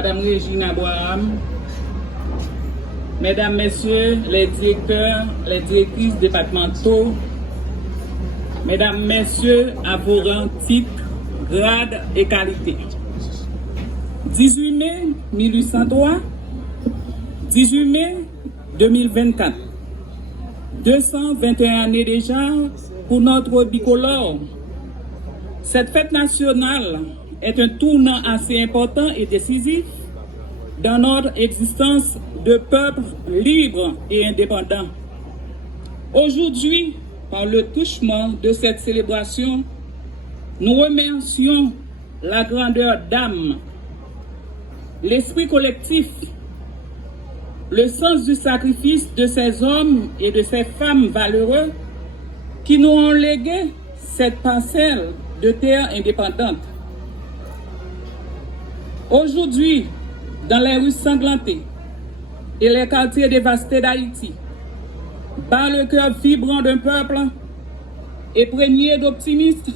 Madame Régine Abraham, Mesdames, Messieurs les directeurs, les directrices départementaux, Mesdames, Messieurs, à vos rangs, titres, grades et qualités. 18 mai 1803, 18 mai 2024. 221 années déjà pour notre bicolore. Cette fête nationale est un tournant assez important et décisif dans notre existence de peuple libre et indépendant. Aujourd'hui, par le touchement de cette célébration, nous remercions la grandeur d'âme, l'esprit collectif, le sens du sacrifice de ces hommes et de ces femmes valeureux qui nous ont légué cette parcelle de terre indépendante. Aujourd'hui, dans les rues sanglantées et les quartiers dévastés d'Haïti, bat le cœur vibrant d'un peuple imprégné d'optimisme,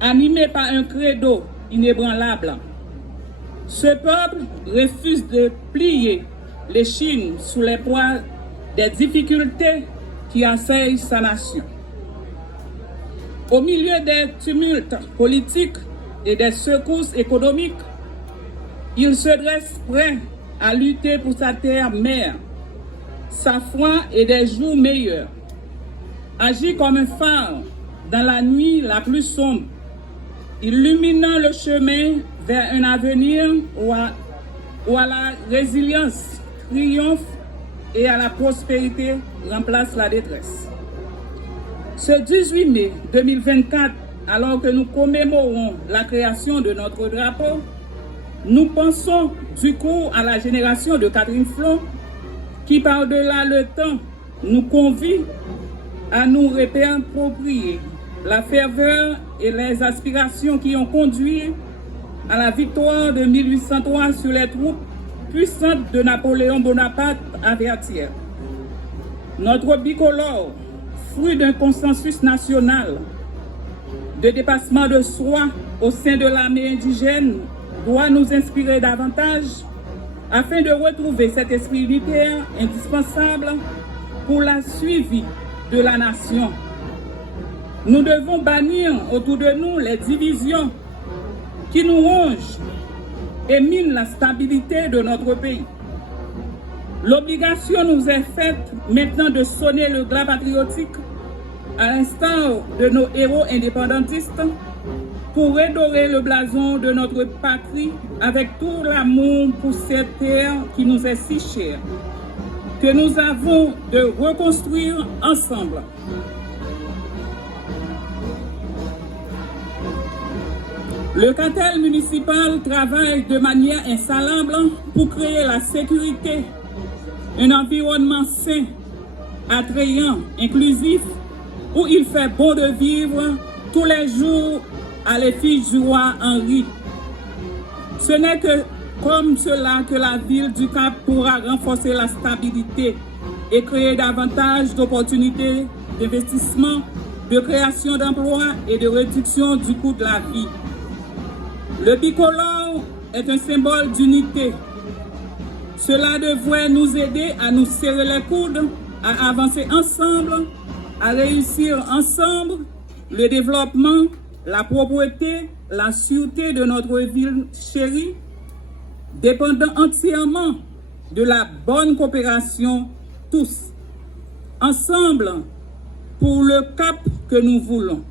animé par un credo inébranlable. Ce peuple refuse de plier l'échine sous les poids des difficultés qui assaillent sa nation. Au milieu des tumultes politiques et des secousses économiques, il se dresse prêt à lutter pour sa terre-mère, sa foi et des jours meilleurs. Agit comme un phare dans la nuit la plus sombre, illuminant le chemin vers un avenir où à la résilience triomphe et à la prospérité remplace la détresse. Ce 18 mai 2024, alors que nous commémorons la création de notre drapeau, nous pensons du coup à la génération de Catherine Flon qui, par-delà le temps, nous convie à nous réapproprier la ferveur et les aspirations qui ont conduit à la victoire de 1803 sur les troupes puissantes de Napoléon Bonaparte à Vertières. Notre bicolore, fruit d'un consensus national, de dépassement de soi au sein de l'armée indigène, doit nous inspirer davantage afin de retrouver cet esprit unitaire indispensable pour la suivi de la nation. Nous devons bannir autour de nous les divisions qui nous rongent et minent la stabilité de notre pays. L'obligation nous est faite maintenant de sonner le glas patriotique à l'instar de nos héros indépendantistes pour redorer le blason de notre patrie avec tout l'amour pour cette terre qui nous est si chère, que nous avons de reconstruire ensemble. Le cartel municipal travaille de manière insalable pour créer la sécurité, un environnement sain, attrayant, inclusif, où il fait bon de vivre tous les jours à l'effigie du roi Henri. Ce n'est que comme cela que la ville du Cap pourra renforcer la stabilité et créer davantage d'opportunités d'investissement, de création d'emplois et de réduction du coût de la vie. Le bicolore est un symbole d'unité. Cela devrait nous aider à nous serrer les coudes, à avancer ensemble, à réussir ensemble le développement, la propreté, la sûreté de notre ville chérie, dépendant entièrement de la bonne coopération tous, ensemble pour le cap que nous voulons.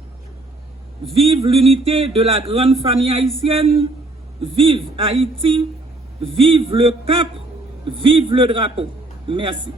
Vive l'unité de la grande famille haïtienne, vive Haïti, vive le cap, vive le drapeau. Merci.